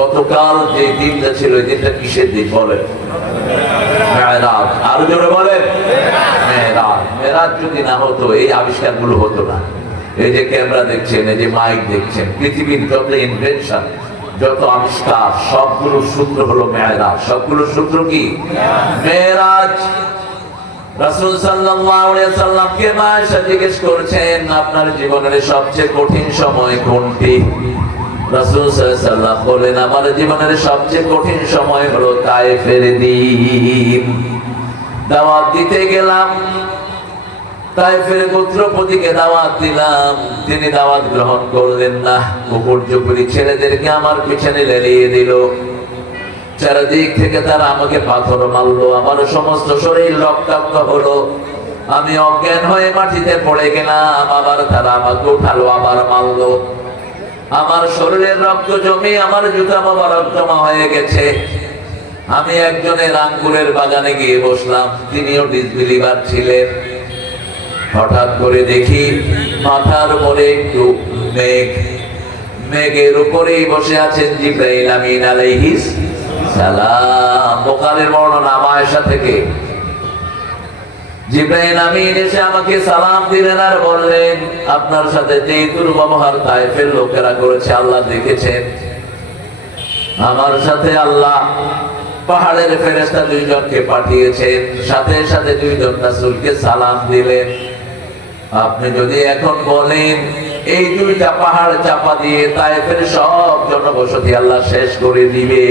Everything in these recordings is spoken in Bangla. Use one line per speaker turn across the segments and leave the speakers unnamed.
গতকাল যে দিনটা ছিল, ওই দিনটা কিসের দিন বলেন? মেয়েরাজ আরও জোরে বলেন। মেয়েরাজ মেয়েরাজ যদি না হতো, এই আবিষ্কারগুলো হতো না। এই যে ক্যামেরা দেখছেন, এই যে মাইক দেখছেন, পৃথিবীর যত ইনভেনশন যত আবিষ্কার, সবগুলো সূত্র হলো মেয়েরাজ সবগুলো সূত্র কি? মেয়েরাজ রাসূল সাল্লামকে মা জিজ্ঞেস করেছেন, আপনার জীবনের সবচেয়ে কঠিন সময় কোনটি? আমার জীবনের সবচেয়ে কঠিন সময় হলো তায়েফের দিন। দাওয়াত দিতে গেলাম তাইফের গোত্রপতিকে দাওয়াত দিলাম। তিনি দাওয়াত গ্রহণ করলেন না। কুকুর চুপুরি ছেলেদেরকে আমার পিছনে লেলিয়ে দিল। চারিদিক থেকে তারা আমাকে পাথর মারলো। আমার সমস্ত শরীর রক্তাক্ত হলো। আমি অজ্ঞান হয়ে মাটিতে পড়ে গেলাম। আবার তারা আমাকে উঠালো, আবার মারলো। আমার শরীরের রক্ত জমে আমার জুতা মোবারক জমা হয়ে গেছে। আমি একজনের আঙ্গুরের বাগানে গিয়ে বসলাম, তিনিও ডিসবিলিভার ছিলেন। হঠাৎ করে দেখি মাথার উপরে একটু মেঘ। মেঘের উপরেই বসে আছেন জিব্রাইল আমিন আলাইহিস সালাম। বোকারের বর্ণনা মায়েশা থেকে। আমিন এসে আমাকে সালাম দিলেন আর বললেন, আপনার সাথে যে দুর্ব্যবহার তাইফের লোকেরা করেছে, আল্লাহ দেখেছেন। আমার সাথে আল্লাহ পাহাড়ের ফেরেস্তা দুইজনকে পাঠিয়েছেন, সাথে সাথে দুইজন সালাম দিলেন। আপনি যদি এখন বলেন, এই দুইটা পাহাড় চাপা দিয়ে তাইফের সব জনবসতি আল্লাহ শেষ করে দিবে।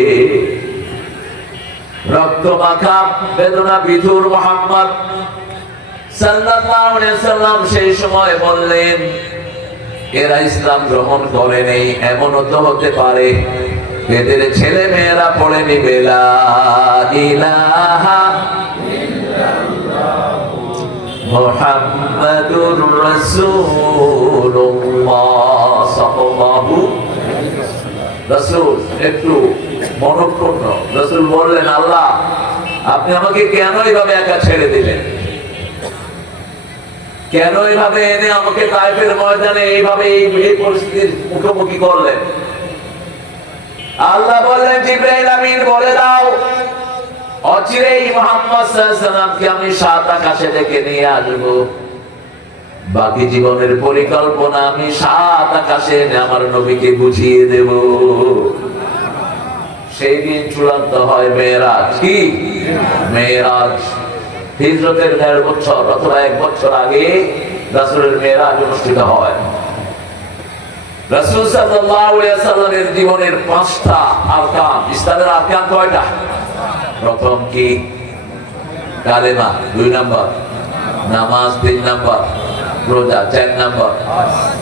রক্ত মাখা, বেদনা, বিধুর মোহাম্মদ। সাল্লাম সেই সময় বললেন, এরা ইসলাম গ্রহণ করে নেই, এমনও তো হতে পারে। এদের ছেলে মেয়েরা পড়ে নিবে একটু রাসূল বললেন, আল্লাহ, আপনি আমাকে কেন একা ছেড়ে দিলেন? কেন এইভাবে এনে আমাকে ময়দানে এইভাবে এই পরিস্থিতির মুখোমুখি করলেন? আল্লাহ বললেন, জিব্রাইল আমিন, বলে দাও, অচিরেই মোহাম্মদ আমি সাত আকাশে ডেকে নিয়ে আসব। বাকি জীবনের পরিকল্পনা আমি সাত আকাশে এনে আমার নবীকে বুঝিয়ে দেব। সেই দিন চূড়ান্ত হয় মেয়েরাজ। কি? মেয়েরাজ। হিজরতের দেড় বছর অথবা এক বছর আগে রাসূলের মেয়েরাজ অনুষ্ঠিত হয়। জীবনের পাঁচটা কয়টা? প্রথম কি? দুই নাম্বার। নামাজ তিন নাম্বার। রোজা চার নাম্বার।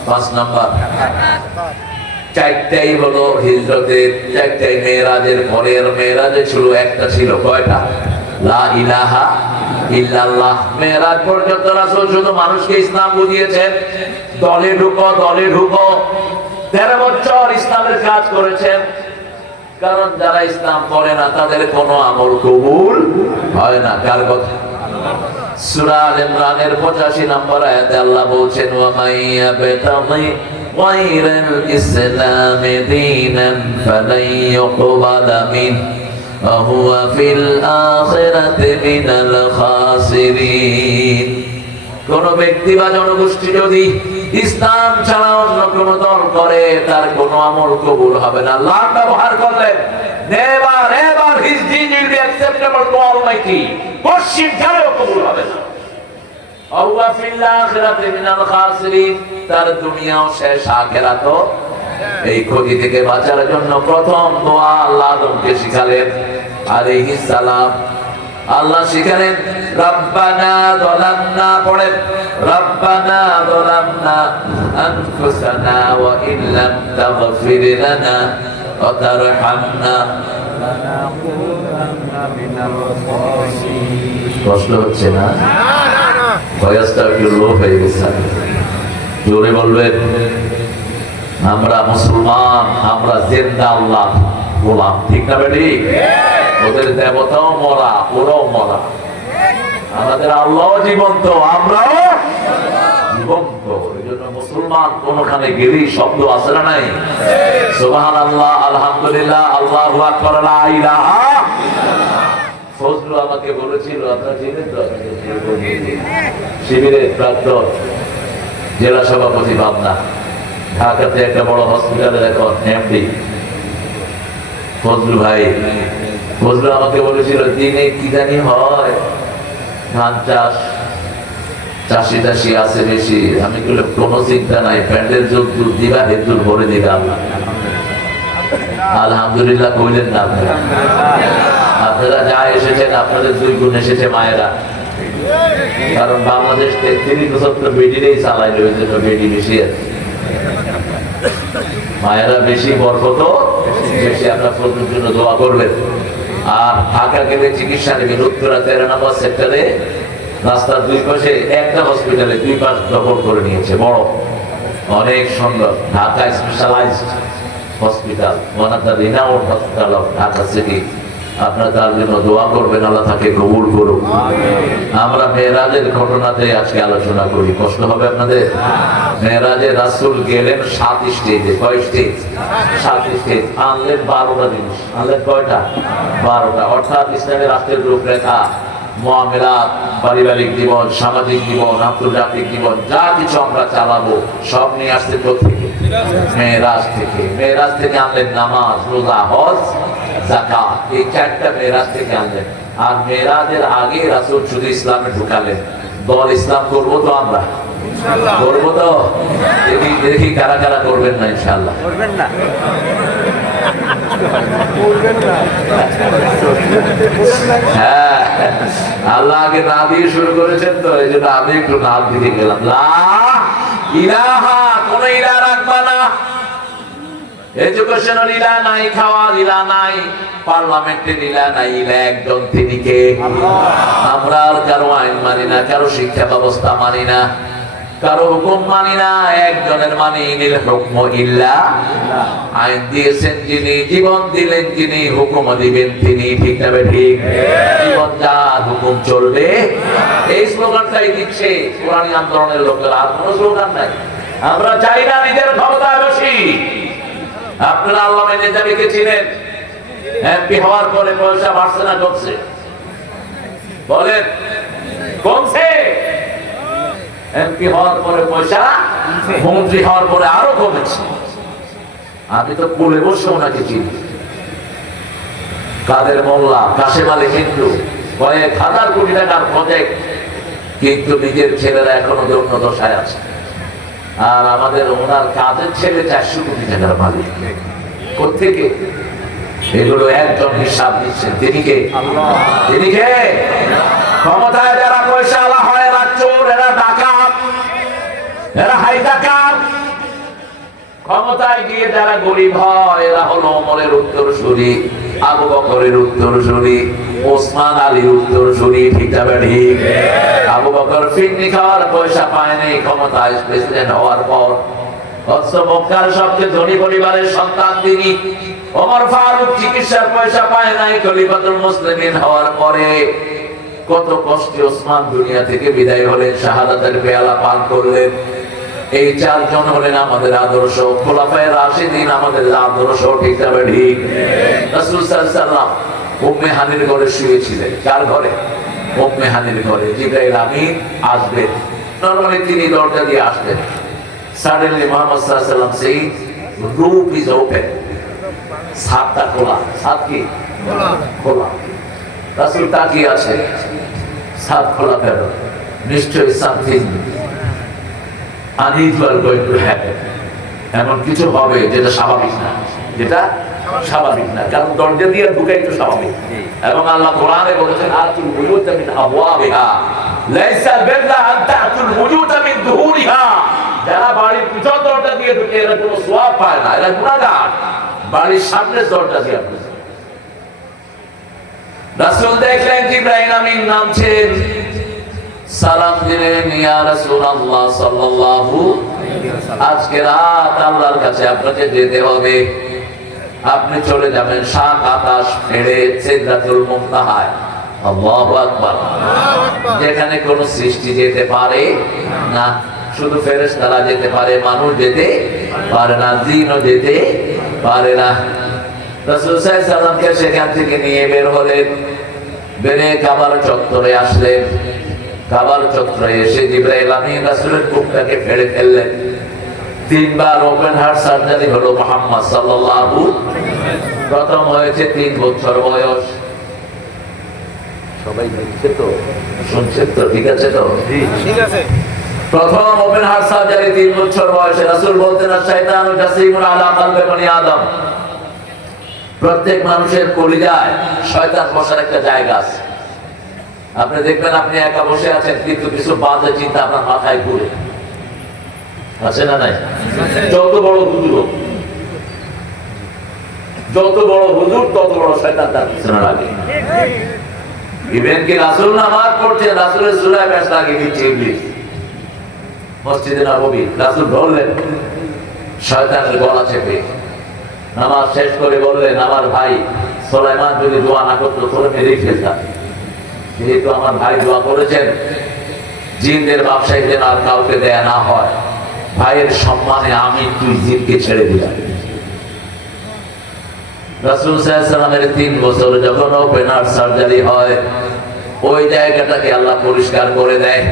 পাঁচ নাম্বার। চারটাই হলো হিজরতের, চারটাই মেয়েরাজের পরের মেয়েরাজে ছিল একটা ছিল কয়টা? কারণ যারা ইসলাম করে না, তাদের কোনো আমল কবুল হয় না। কার কথা? 85 নম্বর আয়াতে আল্লাহ বলছেন গায়রাল ইসলাম দীনান ফালাই ইউকবালা মিন وهو في الآخرة من الخاسرين কোন ব্যক্তি বা জনগোষ্ঠী যদি ইসলাম ছাড়া অন্য কোন দল করে তার কোন আমল কবুল হবে না আল্লাহ ব্যবহার করলেন never never his deed will be acceptable to Almighty পশ্চিম ছাড়াও কবুল হবে না তার দুনিয়াও শেষ আখিরাতও এই ক্ষতি থেকে বাঁচার জন্য প্রথম দোয়া আল্লাহ আদমকে শিখালেন। আলাইহিস সালাম। আল্লাহ শিখালেন, রব্বানা যালামনা পড়েন, রব্বানা যালামনা আনফুসানা ওয়া ইল্লাম তাগফির লানা ওয়া তারহামনা কষ্ট হচ্ছে না। একটু লো হয়ে গেছে। জোরে বলবেন, আমরা মুসলমান, আমরা জেন্দা আল্লাহ, গোলাম, ঠিক না বেটি? ওদের দেবতাও মরা, ওরাও মরা। আমাদের আল্লাহ জীবন্ত, আমরাও জীবন্ত। মুসলমান কোনখানে গেলেই শব্দ না নাই? সুবহান আল্লাহ আলহামদুলিল্লাহ, আল্লাহ আকবার ফজলু আমাকে বলেছিল, আপনার শিবিরের প্রাক্তন জেলা সভাপতি ভাবনা ঢাকাতে একটা বড় হসপিটালের এখন এমডি ফজলু ভাই, ফজলু আমাকে বলেছিল, দিনে কি জানি হয়, ধান চাষ, চাষি টাসি আছে বেশি। আমি বলে কোনো চিন্তা নাই, প্যান্ডেল যুগ দুধ দিবা, হেতুর ভরে আল্লাহ আলহামদুলিল্লাহ কইলেন না এসেছেন আপনাদের দুই গুণ এসেছে মায়েরা। কারণ বাংলাদেশ তেত্রিশ বছর তো রয়েছে তো বেডি বেশি আছে। মায়েরা বেশি বরকত, বেশি আপনার প্রচুর জন্য দোয়া করবেন। আর ঢাকা গেলে চিকিৎসা নেবেন উত্তরা তেরো নম্বর সেক্টরে, রাস্তার দুই পাশে একটা হসপিটালে দুই পাশ দখল করে নিয়েছে, বড়। অনেক সুন্দর, Dhaka specialized hospital one of the renowned hospital of Dhaka city আপনার তার জন্য দোয়া করবেন আল্লাহ তাকে কবুল করুক। আমরা মেয়েরাজের ঘটনাতে আজকে আলোচনা করি। কষ্ট হবে আপনাদের? মেয়েরাজের রাসুল গেলেন সাত স্টেজে। কয় স্টেজ? সাত স্টেজ। আনলেন বারোটা জিনিস। আনলেন কয়টা? বারোটা। অর্থাৎ ইসলামের রাষ্ট্রের রূপরেখা মহামেলাত পারিবারিক জীবন সামাজিক জীবন আন্তর্জাতিক জীবন যা কিছু আমরা চালাবো সব নিয়ে আসতে থেকে মেয়েরাজ থেকে। মেয়েরাজ থেকে আনলেন নামাজ রোজা হজ জাকাত এই চারটা মেয়েরাজ থেকে আনলেন। আর মেয়েরাজের আগে রাসুল শুধু ইসলামে ঢুকালেন। দল ইসলাম করব তো আমরা? করব তো? দেখি দেখি কারা কারা করবেন না ইনশাল্লাহ
করবেন না।
হ্যাঁ। আল্লাহ আগে না দিয়ে শুরু করেছেন তো এই জন্য আমি একটু নাম দিতে গেলাম। ইলাহা কোন ইলা রাখবা না। এডুকেশনাল ইলা নাই খাওয়ার ইলা নাই পার্লামেন্টের ইলা নাই ইলা একজন তিনি কে? আমরা আর কারও আইন মানি না কারও শিক্ষা ব্যবস্থা মানি না কারও হুকুম মানি না একজনের মানি নিল হুকম ইল্লা আইন দিয়েছেন যিনি জীবন দিলেন যিনি হুকুম দিবেন তিনি ঠিক তবে ঠিক? জীবন যার হুকুম চলবে এই স্লোগানটাই দিচ্ছে পুরানি আন্দোলনের লোকেরা আর কোনো স্লোগান নাই। আমরা চাই না নিজের ক্ষমতায় বসি। আপনারা আল্লাহ নেতাবিকে চিনেন। এমপি হওয়ার পরে পয়সা বাড়ছে না, কমছে? বলেন, কমছে? এমপি হওয়ার পরে পয়সা, মন্ত্রী হওয়ার পরে আরও কমেছে। আমি তো কোলে বসে ওনাকে চিনি। কাদের মোল্লা, কাশেম আলী হিন্দু, কয়েক হাজার কোটি টাকার প্রজেক্ট কিন্তু নিজের ছেলেরা এখনও দৈন্য দশায় আছে। আর আমাদের ওনার কাজের ছেলে চারশো কোটি টাকার মালিক। কোথেকে এগুলো একজন হিসাব ক্ষমতায় যারা পয়সা আলা হয় এরা চোর, এরা ডাকাত, এরা হাই ডাকাত ক্ষমতায় গিয়ে যারা গরিব হয়, এরা হলো অমরের উত্তর সুরি আবু বকরের উত্তর সুরি ওসমান আলীর উত্তর সুরি ঠিক যাবে ঠিক। আবু বকর ফিরনি খাওয়ার পয়সা পায় নাই ক্ষমতায় প্রেসিডেন্ট হওয়ার পর। মক্কার সবচেয়ে ধনী পরিবারের সন্তান তিনি। ওমর ফারুক চিকিৎসার পয়সা পায় নাই খলিফাতুল মুসলিমিন হওয়ার পরে। কত কষ্টে ওসমান দুনিয়া থেকে বিদায় হলেন শাহাদাতের পেয়ালা পান করলেন। এই চারজন হলেন আমাদের আদর্শ খোলাফায় রাশিদিন আমাদের আদর্শ ঠিক যাবে ঠিক। রাসূল সাল্লাল্লাহু উম্মে হানির ঘরে শুয়েছিলেন। কার ঘরে? উম্মে হানির ঘরে। জিব্রাইল আমিন আসবেন নরমালি তিনি দরজা দিয়ে আসবেন। সাডেনলি মোহাম্মদ সেই রূপ ইজ ওপেন ছাদটা খোলা। ছাদ কি? খোলা। রাসূল তাকিয়ে আছে। ছাদ খোলা কেন নিশ্চয়ই something unusual going to happen এমন কিছু হবে যেটা স্বাভাবিক না। যেটা স্বাভাবিক না কারণ দরজা দিয়ে ঢুকাই তো স্বাভাবিক। এবং আল্লাহ কোরআনে বলেছেন আতুল বুয়ুতা মিন আবওয়াবিহা। লাইসা বিররা আন তাতুল বুয়ুতা মিন দুহুরিহা। যারা বাড়ির পিছন দরজা দিয়ে ঢুকে এরা কোনো সওয়াব পায় না এরা গুনাহগার। বাড়ির সামনের দরজা দিয়ে ঢুকে। রাসূল দেখলেন জিবরাইল আমিন নামছেন। সালাম দিলেন ইয়া রাসূলুল্লাহ সাল্লাল্লাহু আজকে রাত আল্লাহর কাছে আপনাকে যেতে হবে। আপনি চলে যাবেন সাত আকাশ ফেড়ে সিদরাতুল মুনতাহায় আল্লাহু যেখানে কোন সৃষ্টি যেতে পারে না, শুধু ফেরেস তারা যেতে পারে, মানুষ যেতে পারে না, জিনও যেতে পারে না। রাসূল সেখান থেকে নিয়ে বের হলেন। বেরে কাবার চত্বরে আসলেন। কাবার চত্বরে এসে জিব্রাইল আমিন রাসুলের বুকটাকে ফেড়ে ফেললেন। তিনবার ওপেন হার্ট সার্জারি হলো মোহাম্মদ সাল্লাল্লাহু প্রথম হয়েছে তিন বছর বয়স। সবাই দেখছে তো? শুনছে তো? ঠিক আছে তো?
ঠিক আছে।
প্রথম ওপেন হার্ট সার্জারি তিন বছর বয়সে রাসূল বলতেন শাইতানু জাসিমুন আলা কলবে বনি আদম। প্রত্যেক মানুষের কলিজায় শয়তান বসার একটা জায়গা আছে। আপনি দেখবেন আপনি একা বসে আছেন কিন্তু কিছু বাজে চিন্তা আপনার মাথায় ঘুরে। আছে না নাই? যত বড় হুজুর যত বড় হুজুর, তত বড় শয়তান তার পিছনে লাগে। ইভেন রাসূল নামাজ পড়ছে রাসূলের ব্যাস দিচ্ছে ইবলিস। মসজিদে নববী রাসূল ধরলেন, শয়তানের গলা চেপে। নামাজ শেষ করে বললেন, আমার ভাই সোলাইমান যদি দোয়া না করতো মেরেই ফেলতাম। যেহেতু আমার ভাই দোয়া করেছেন, জিনদের ব্যবসায়ী যেন আর কাউকে দেয়া না হয়। ভাইয়ের সম্মানে আমি তুই জিনকে ছেড়ে দিলাম। রাসূল সাল্লামের তিন বছর যখন ওপেনার সার্জারি হয় ওই জায়গাটাকে আল্লাহ পরিষ্কার করে দেয়।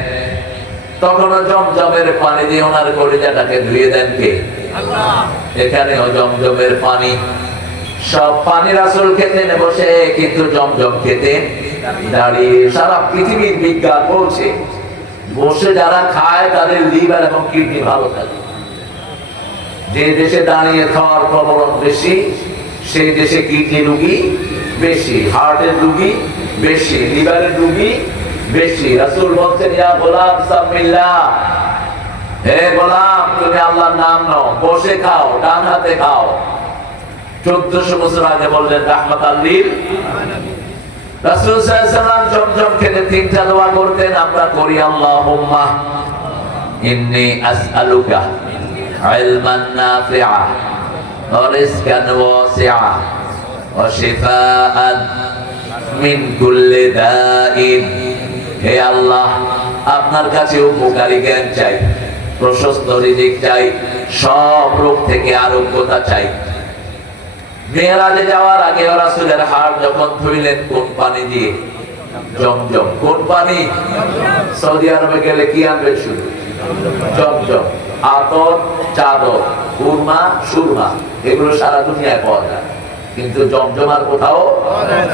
তখন জমজমের পানি দিয়ে ওনার কলিজাটাকে ধুয়ে দেন কে? এখানেও জমজমের পানি। সব পানি রাসুল খেতেন বসে কিন্তু জমজম খেতেন দাঁড়িয়ে সারা পৃথিবীর বিজ্ঞান বলছে বসে যারা খায়, তাদের লিভার এবং কিডনি ভালো থাকে। যে দেশে দাঁড়িয়ে খাওয়ার প্রবলন বেশি, সেই দেশে কিডনি রুগী বেশি, হার্টের রুগী বেশি, লিভারের রুগী বেশি। রাসূল বলছেন, ইয়া গোলাম হে গোলাম, তুমি আল্লাহর নাম নাও। বসে খাও, ডান হাতে খাও। চোদ্দশো বছর আগে বললেন রাহমাত আল্লিল আপনার কাছে উপকারী জ্ঞান চাই প্রশস্ত রিজিক চাই সব রোগ থেকে আরোগ্যতা চাই। মেয়েরাজে যাওয়ার আগে রাসূলের হাড় যখন ধুইলেন, কোন পানি দিয়ে? জমজম কোন পানি? সৌদি আরবে গেলে কি আনবে শুধু জমজম আতর চাদর, কুরমা, সুরমা, এগুলো সারা দুনিয়ায় পাওয়া যায়। কিন্তু জমজম আর কোথাও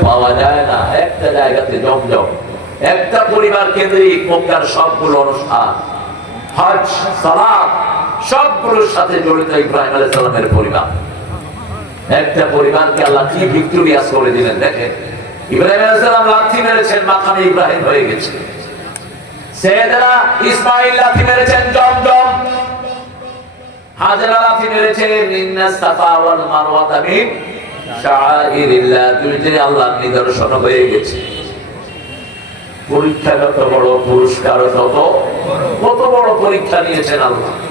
পাওয়া যায় না। একটা জায়গাতে জমজম একটা পরিবার কেন্দ্রিক মক্কার সবগুলো অনুষ্ঠান, হজ, সালাত, সবগুলোর সাথে জড়িত ইব্রাহিম আলাইহিস সালামের পরিবার। একটা পরিবারকে আল্লাহ কি ভিক্টোরিয়াস করে দিলেন দেখেন। ইব্রাহিম লাথি মেরেছেন মাকামে ইব্রাহিম হয়ে গেছে। ইসমাঈল লাথি মেরেছেন জমজম পরীক্ষা কত বড় পুরস্কার তত কত বড় পরীক্ষা নিয়েছেন আল্লাহ রাসূল সাল্লাল্লাহু আলাইহি ওয়াসাল্লাম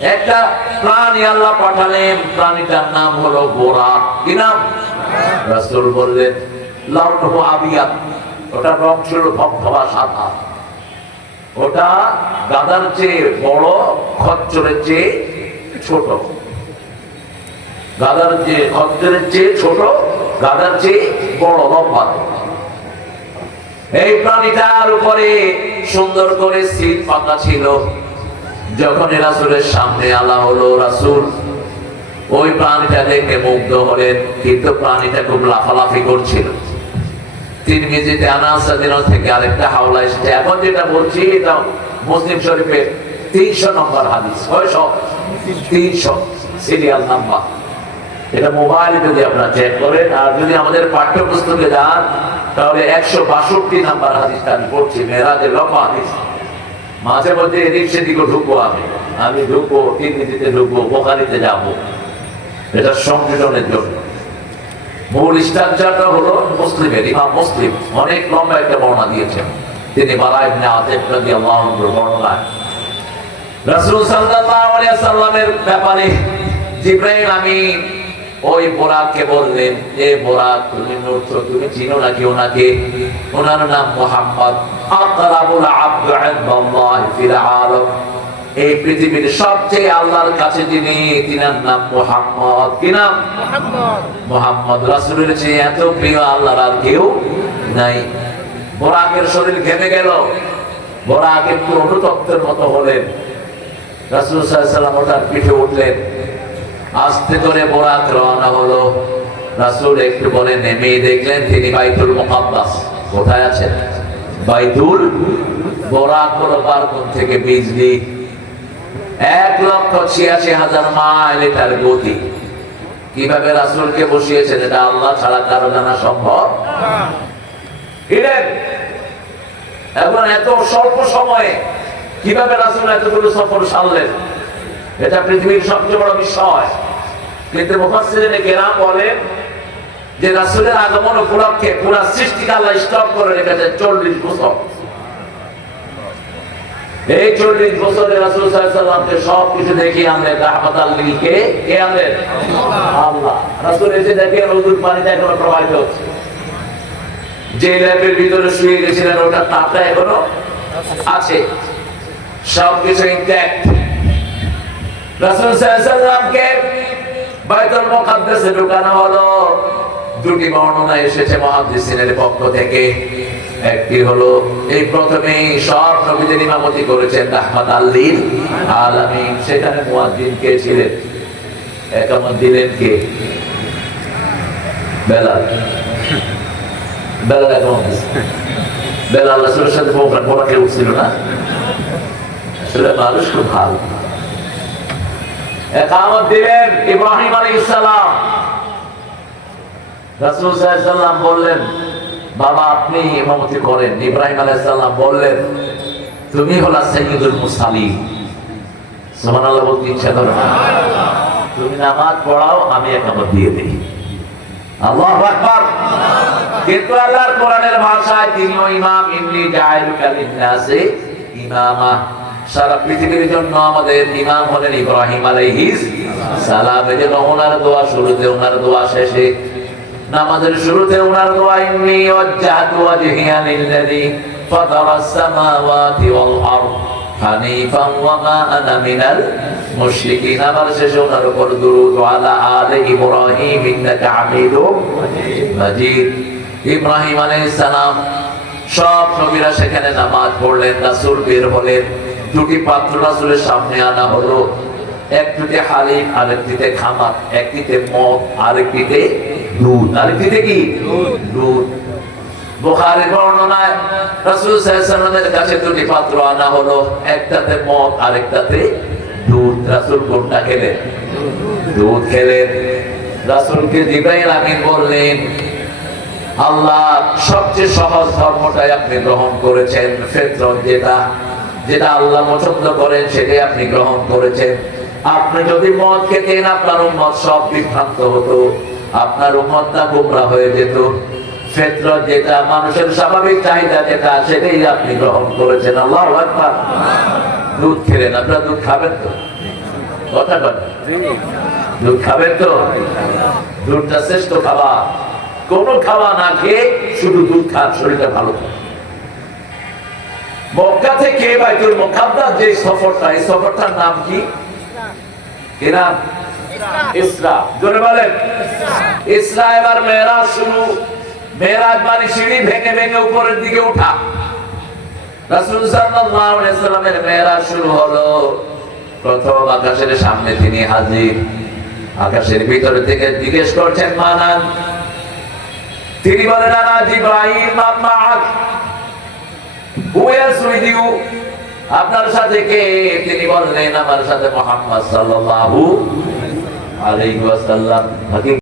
একটা প্রাণী আল্লাহ পাঠালেন, প্রাণীটার নাম হলো গোরা কি নাম? রাসূল বললেন ওটা রং ছিল ধবধবা সাদা। ওটা চেয়ে বড়, খচ্চরের চেয়ে ছোট। গাদার চেয়ে, খচ্চরের চেয়ে ছোট, গাদার চেয়ে বড়, লম্বা। এই প্রাণীটার উপরে সুন্দর করে শীত পাতা ছিল। যখন রাসুলের সামনে আলা হলো রাসুল, ওই প্রাণীটা দেখে মুগ্ধ হলেন, কিন্তু প্রাণীটা খুব লাফালাফি করছিল। হাদিস। মোবাইলে যদি আর যদি আমাদের পাঠ্যপুস্তকে যান, তাহলে একশো বাষট্টি নাম্বার হাদিসটা আমি পড়ছি, মেয়েরাজের লম্বা হাদিস। মাঝে মধ্যে এদিক সেদিকে ঢুকবো আমি। আমি ঢুকবো তিন ঢুকবো বোকারিতে যাব। এটা সংযোজনের জন্য। মূল স্ট্রাকচারটা হলো মুসলিমের, ইমাম মুসলিম অনেক লম্বা একটা বর্ণনা দিয়েছেন। তিনি বারা ইবনে আতিক রাদিয়াল্লাহু আনহুর বর্ণনা রাসূল সাল্লাল্লাহু আলাইহি সাল্লামের ব্যাপারে জিব্রাইল আমিন ওই বোরাককে বললেন এ বোরাক তুমি নূর তুমি চিনো নাকি ওনাকে? ওনার নাম মোহাম্মদ। আকরাবুল আবদু ইনদাল্লাহি ফিল আলাম। এই পৃথিবীর সবচেয়ে আল্লাহর কাছে যিনি তিনার নাম মোহাম্মদ। কি নাম? মোহাম্মদ। রাসূলের চেয়ে এত প্রিয় আল্লাহর আর কেউ নাই। বোরাকের শরীর ঘেমে গেল। বোরাক একটু অনুতপ্তের মতো হলেন। রাসূল সাল্লাম ওটার পিঠে উঠলেন। আস্তে করে বোরাক রওনা হলো। রাসূল একটু বলে নেমেই দেখলেন তিনি বাইতুল মুকাদ্দাস কোথায় আছেন? বাইতুল বোরাক হলো বারকুন থেকে বিজলি। এক লক্ষ ছিয়াশি হাজার মাইল এটার গতি। কীভাবে রাসূলকে বসিয়েছেন, এটা আল্লাহ ছাড়া কারও জানা সম্ভব? এখন এত স্বল্প সময়ে কীভাবে রাসূল এতগুলো সফর সারলেন? এটা পৃথিবীর সবচেয়ে বড় বিষয়। কিন্তু মুফাসসিরিনে কেরাম বলেন যে রাসূলের আগমন উপলক্ষে পুরো সৃষ্টিকে আল্লাহ স্টপ করে রেখেছে চল্লিশ বছর। এই চল্লিশ বছরে রাসূল সাল্লামকে সব কিছু দেখিয়ে আনলেন রাহমাত আল্লীকে কে? আনলেন? আল্লাহ। রাসূল এসে দেখেন নদীর পানিতে এখনও প্রবাহিত হচ্ছে। যে ল্যাবের ভিতরে শুয়ে গেছিলেন, ওটা তাপটা এখনও আছে। সব কিছু ইনট্যাক্ট রাসূল সাল্লামকে বাইতুল মুকাদ্দাসে ঢোকানো হলো। দুটি বর্ণনা এসেছে মুহাদ্দিসিনের পক্ষ থেকে। একটি হলো, এই প্রথমে সব নবীদের ইমামতি করেছেন রাহমাত আল্লিল আলামিন। সেখানে মুয়াজ্জিন কে ছিলেন? একামত দিলেন কে? বেলাল। বেলাল একামত। বেলাল রাসূলের সাথে করা কেউ ছিল না। আসলে মানুষ খুব ভালো। বললেন, বাবা, আপনি ইমামতি করেন। ইব্রাহিম আলাইহিস বললেন, তুমি হলা সাইয়্যিদুল মুরসালিন। সুবহানাল্লাহ বলতে ইচ্ছা করে তুমি নামাজ পড়াও, আমি একামত দিয়ে দেই। আল্লাহু আকবার। কিন্তু কোরআনের ভাষায় তিনিও ইমাম ইমনি জাইলুকা লিন্নাসে ইমামা। সারা পৃথিবীর জন্য আমাদের ইমাম হলেন ইব্রাহিম আলাইহিস সালাম। এই জন্য ওনার দোয়া, শুরুতে ওনার দোয়া, শেষে নামাজের শুরুতে ওনার দোয়া সালাম, সব সেখানে নামাজ পড়লেন, রাসূল বের হলেন। দুটি পাত্র রাসূলের সামনে আনা হলো। একটিতে হালিম, আরেকটিতে খামার, একটিতে মদ আরেকটিতে দুধ। আরেকটিতে কি? দুধ। বুখারীর বর্ণনায় রাসূল দুধ। আল্লাহ, সবচেয়ে সহজ ধর্মটাই আপনি গ্রহণ করেছেন, ফেতরত যেটা। যেটা আল্লাহ পছন্দ করেন, সেটাই আপনি গ্রহণ করেছেন। আপনি যদি মদ খেতেন, আপনার উম্মত সব বিভ্রান্ত হতো। আপনার উম্মতটা গোমরা হয়ে যেত। যেটা, মানুষের স্বাভাবিক চাহিদা যেটা, সেটাই আপনি গ্রহণ করেছেন। আল্লাহ আকবার। দুধ খেলেন, আপনারা দুধ খাবেন তো? কথা কথা দুধ খাবেন তো? দুধটা শ্রেষ্ঠ খাবার। কোন খাওয়া না খেয়ে শুধু দুধ খান, শরীরটা ভালো থাকে। মক্কা থেকে বাইতুল মুকাদ্দাস, যে সফরটা, এই সফরটার নাম কি? কি ইসরা। জোরে বলেন। ইসরা এবার মেরাজ শুরু মেরাজ মানে সিঁড়ি ভেঙে ভেঙে উপরের দিকে ওঠা রাসূল সাল্লাল্লাহু আলাইহি সাল্লামের মেরাজ শুরু হলো। প্রথম আকাশের সামনে তিনি হাজির। আকাশের ভিতর থেকে জিজ্ঞেস করছেন, মানান? তিনি বলেন, আনা উইথ ইউ আপনার সাথে কে? তিনি বললেন আমার সাথে মোহাম্মদ সাল্লাল্লাহু আলাইহি